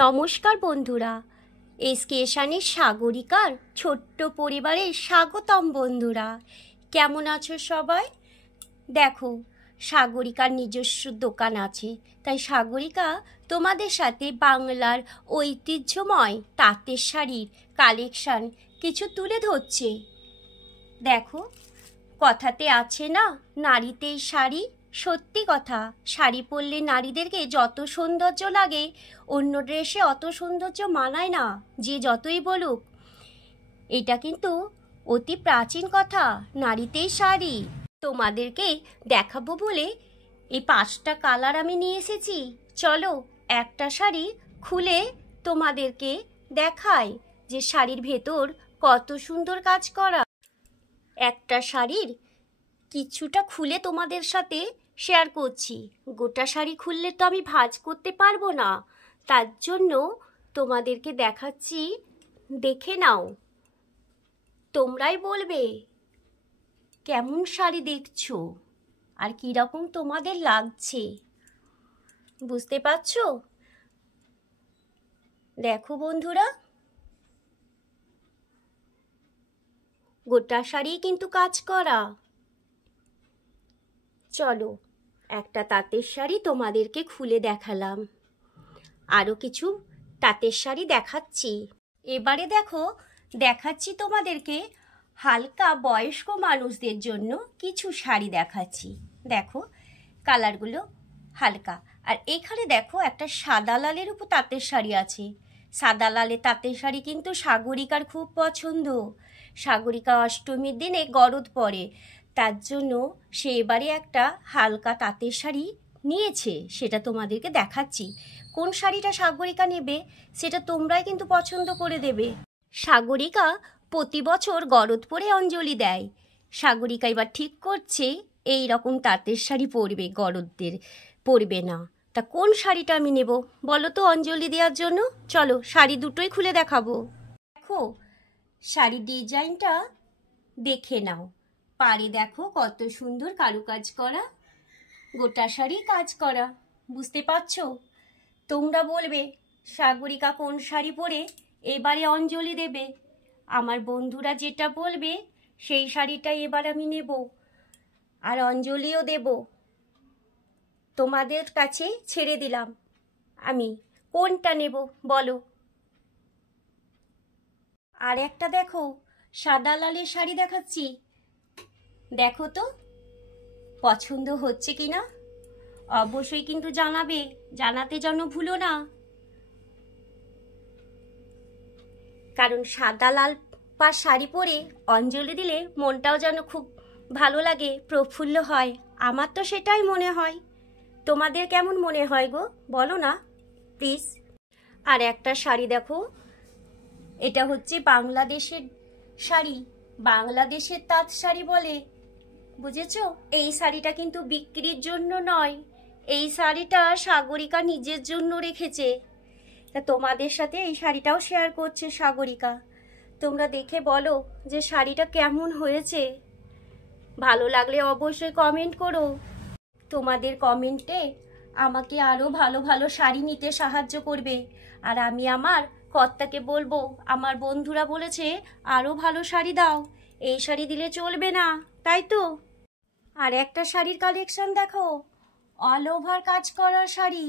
নমস্কার বন্ধুরা, এসকেশানের সাগরিকার ছোট্ট পরিবারে স্বাগতম। বন্ধুরা কেমন আছো সবাই? দেখো, সাগরিকার নিজস্ব দোকান আছে, তাই সাগরিকা তোমাদের সাথে বাংলার ঐতিহ্যময় তাঁতের শাড়ির কালেকশান কিছু তুলে ধরছে। দেখো, কথাতে আছে না, নারীতেই শাড়ি। সত্যি কথা, শাড়ি পরলে নারীদেরকে যত সৌন্দর্য লাগে অন্য ড্রেসে অত সৌন্দর্য মানায় না, যে যতই বলুক। এটা কিন্তু অতি প্রাচীন কথা, নারীতেই শাড়ি। তোমাদেরকে দেখাবো বলে এই 5টা কালার আমি নিয়ে এসেছি। চলো একটা শাড়ি খুলে তোমাদেরকে দেখাই যে শাড়ির ভেতর কত সুন্দর কাজ করা। একটা শাড়ির কিছুটা খুলে তোমাদের সাথে শেয়ার করছি। গোটা শাড়ি খুললে তো আমি ভাঁজ করতে পারবো না, তার জন্য তোমাদেরকে দেখাচ্ছি, দেখে নাও। তোমরাই বলবে কেমন শাড়ি দেখছো আর কীরকম তোমাদের লাগছে। বুঝতে পারছো? দেখো বন্ধুরা, গোটা শাড়ি কিন্তু কাজ করা। চলো একটা তাঁতের শাড়ি তোমাদেরকে খুলে দেখালাম, আরও কিছু তাঁতের শাড়ি দেখাচ্ছি। এবারে দেখো, দেখাচ্ছি তোমাদেরকে হালকা বয়স্ক মানুষদের জন্য কিছু শাড়ি দেখাচ্ছি। দেখো কালারগুলো হালকা। আর এখানে দেখো একটা সাদা লালের উপর তাঁতের শাড়ি আছে। সাদা লালের তাঁতের শাড়ি কিন্তু সাগরিকার খুব পছন্দ। সাগরিকা অষ্টমীর দিনে গরদ পরে, তার জন্য সে এবারে একটা হালকা তাঁতের শাড়ি নিয়েছে, সেটা তোমাদেরকে দেখাচ্ছি। কোন শাড়িটা সাগরিকা নেবে সেটা তোমরাই কিন্তু পছন্দ করে দেবে। সাগরিকা প্রতি বছর গরদ পরে অঞ্জলি দেয়। সাগরিকা এবার ঠিক করছে এই রকম তাঁতের শাড়ি পরবে, গরদদের পরবে না। তা কোন শাড়িটা আমি নেব বলো তো অঞ্জলি দেওয়ার জন্য? চলো শাড়ি দুটোই খুলে দেখাবো। দেখো শাড়ির ডিজাইনটা দেখে নাও। পাড়ে দেখো কত সুন্দর কারুকাজ করা, গোটা শাড়ি কাজ করা। বুঝতে পারছো? তোমরা বলবে সাগরিকা কোন শাড়ি পরে এবারে অঞ্জলি দেবে। আমার বন্ধুরা যেটা বলবে সেই শাড়িটাই এবার আমি নেব, আর অঞ্জলিও দেব। তোমাদের কাছে ছেড়ে দিলাম, আমি কোনটা নেব বলো। আর একটা দেখো সাদা লালের শাড়ি দেখাচ্ছি, দেখো তো পছন্দ হচ্ছে কি না অবশ্যই কিন্তু জানাবে, জানাতে যেন ভুলো না। কারণ সাদা লাল পা শাড়ি পরে অঞ্জলি দিলে মনটাও যেন খুব ভালো লাগে, প্রফুল্ল হয়। আমার তো সেটাই মনে হয়। তোমাদের কেমন মনে হয় গো বলো না প্লিজ। আর একটা শাড়ি দেখো, এটা হচ্ছে বাংলাদেশের শাড়ি, বাংলাদেশের তাঁত শাড়ি বলে, বুঝেছো? এই শাড়িটা কিন্তু বিক্রির জন্য নয়, এই শাড়িটা সাগরিকা নিজের জন্য রেখেছে। তা তোমাদের সাথে এই শাড়িটাও শেয়ার করছে সাগরিকা। তোমরা দেখে বলো যে শাড়িটা কেমন হয়েছে। ভালো লাগলে অবশ্যই কমেন্ট করো। তোমাদের কমেন্টে আমাকে আরও ভালো ভালো শাড়ি নিতে সাহায্য করবে। আর আমি আমার কর্তাকে বলবো, আমার বন্ধুরা বলেছে আরও ভালো শাড়ি দাও, এই শাড়ি দিলে চলবে না, তাই তো? আর একটা শাড়ির কালেকশন দেখো, অল ওভার কাজ করা শাড়ি।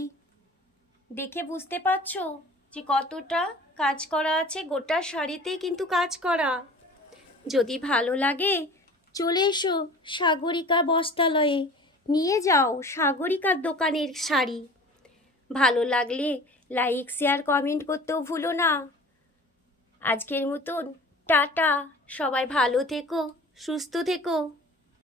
দেখে বুঝতে পারছো যে কতটা কাজ করা আছে, গোটা শাড়িতেই কিন্তু কাজ করা। যদি ভালো লাগে চলে এসো সাগরিকা বস্ত্রালয়ে, নিয়ে যাও সাগরিকার দোকানের শাড়ি। ভালো লাগলে লাইক শেয়ার কমেন্ট করতেও ভুলো না। আজকের মতন টাটা, সবাই ভালো থেকো, সুস্থ থেকো।